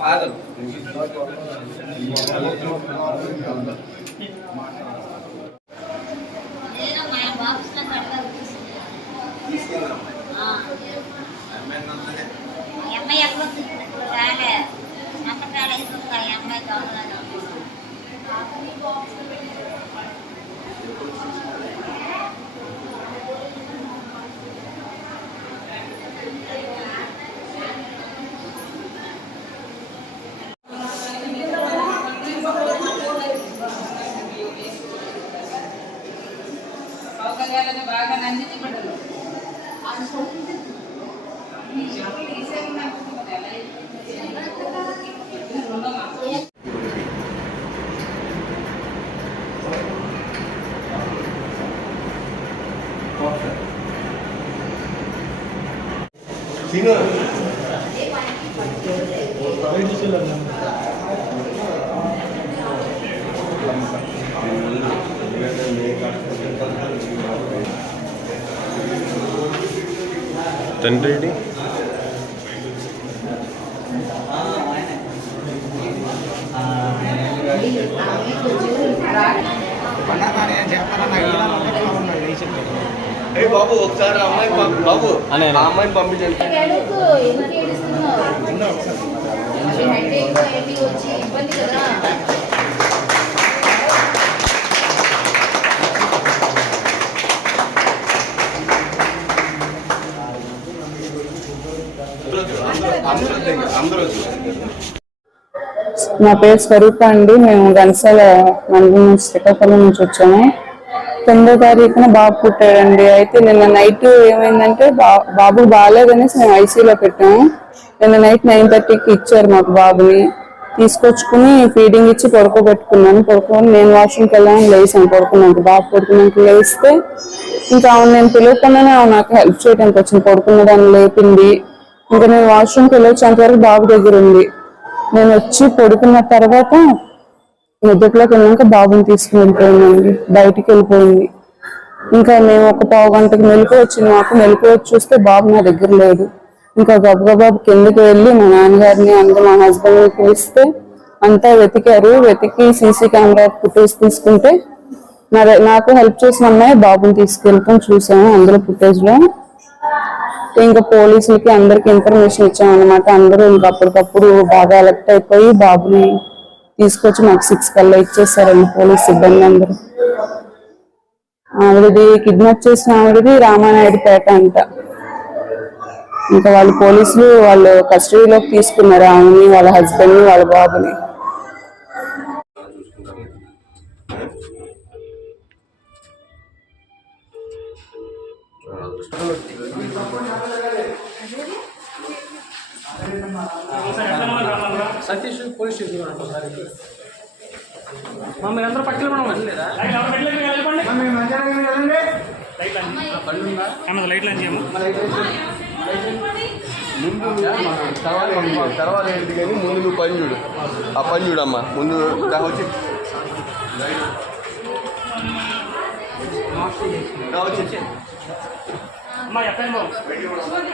Father అమ్మాయి ఎక్కడ రాలే నమ్మకాలు అయిపోతాయి అమ్మాయి కావాలి బాగా నందించబడ్డారు తండ్రి బాబు ఒకసారి అమ్మాయి బాబు అమ్మాయిని పంపించండి. నా పేరు స్వరూప అండి. మేము గంసాల మండలం నుంచి శ్రీకాకుళం నుంచి వచ్చాము. 9వ తారీఖున బాబు పుట్టాడండి. అయితే నిన్న నైట్ ఏమైందంటే బాబు బాగాలేదనేసి మేము ఐసీయూలో పెట్టాము. నిన్న నైట్ 9:30కి ఇచ్చారు మాకు బాబుని. తీసుకొచ్చుకుని ఫీడింగ్ ఇచ్చి పడుకోబెట్టుకున్నాను. నేను వాష్రూమ్కి వెళ్ళాను, లేసాను పడుకున్నాను. బాబు పడుకున్నాక లేస్తే ఇంకా ఆమె నేను పిలవకుండానే ఆమె నాకు హెల్ప్ చేయడానికి వచ్చింది. పడుకున్న దాన్ని లేపింది. ఇంకా నేను వాష్రూమ్కి వెళ్ళొచ్చేంత వరకు బాబు దగ్గర ఉంది. నేను వచ్చి పడుకున్న తర్వాత నిద్రలోకి వెళ్ళాక బాబుని తీసుకుని వెళ్ళిపోయిందండి. బయటికి వెళ్ళిపోయింది. ఇంకా మేము ఒక పావు గంటకి మెలకు వచ్చింది. మాకు మెలకు వచ్చి చూస్తే బాబు నా దగ్గర లేదు. ఇంకా గబగబా కిందకి వెళ్ళి మా నాన్నగారిని అందరూ మా హస్బెండ్ని పిలిస్తే అంతా వెతికారు. వెతికి సీసీ కెమెరా ఫుటేజ్ తీసుకుంటే నాకు హెల్ప్ చేసిన అమ్మాయి బాబుని తీసుకెళ్ళిపోయి చూసాము. అందులో ఫుటేజ్ లో ఇంకా పోలీసులకి అందరికి ఇన్ఫర్మేషన్ ఇచ్చామన్నమాట. అందరూ ఇంకా అప్పటికప్పుడు బాగా అలర్ట్ అయిపోయి బాబుని తీసుకొచ్చి మాకు 6 కల్లా ఇచ్చేసారండి పోలీస్ సిబ్బంది అందరూ. ఆవిడది కిడ్నాప్ చేసిన ఆవిడది రామానాయుడుపేట అంట. ఇంకా వాళ్ళు పోలీసులు వాళ్ళు కస్టడీలోకి తీసుకున్నారు ఆమెని, వాళ్ళ హస్బెండ్ ని, వాళ్ళ బాబుని. సతీష్ పోలీస్ స్టేషన్ మీరందరూ పక్కన తర్వాత ఏంటి కానీ ముందు నువ్వు పని చూడు. ఆ పని చూడమ్మా ముందు వచ్చి అమ్మా చెప్పండి బాబు. ఒకసారి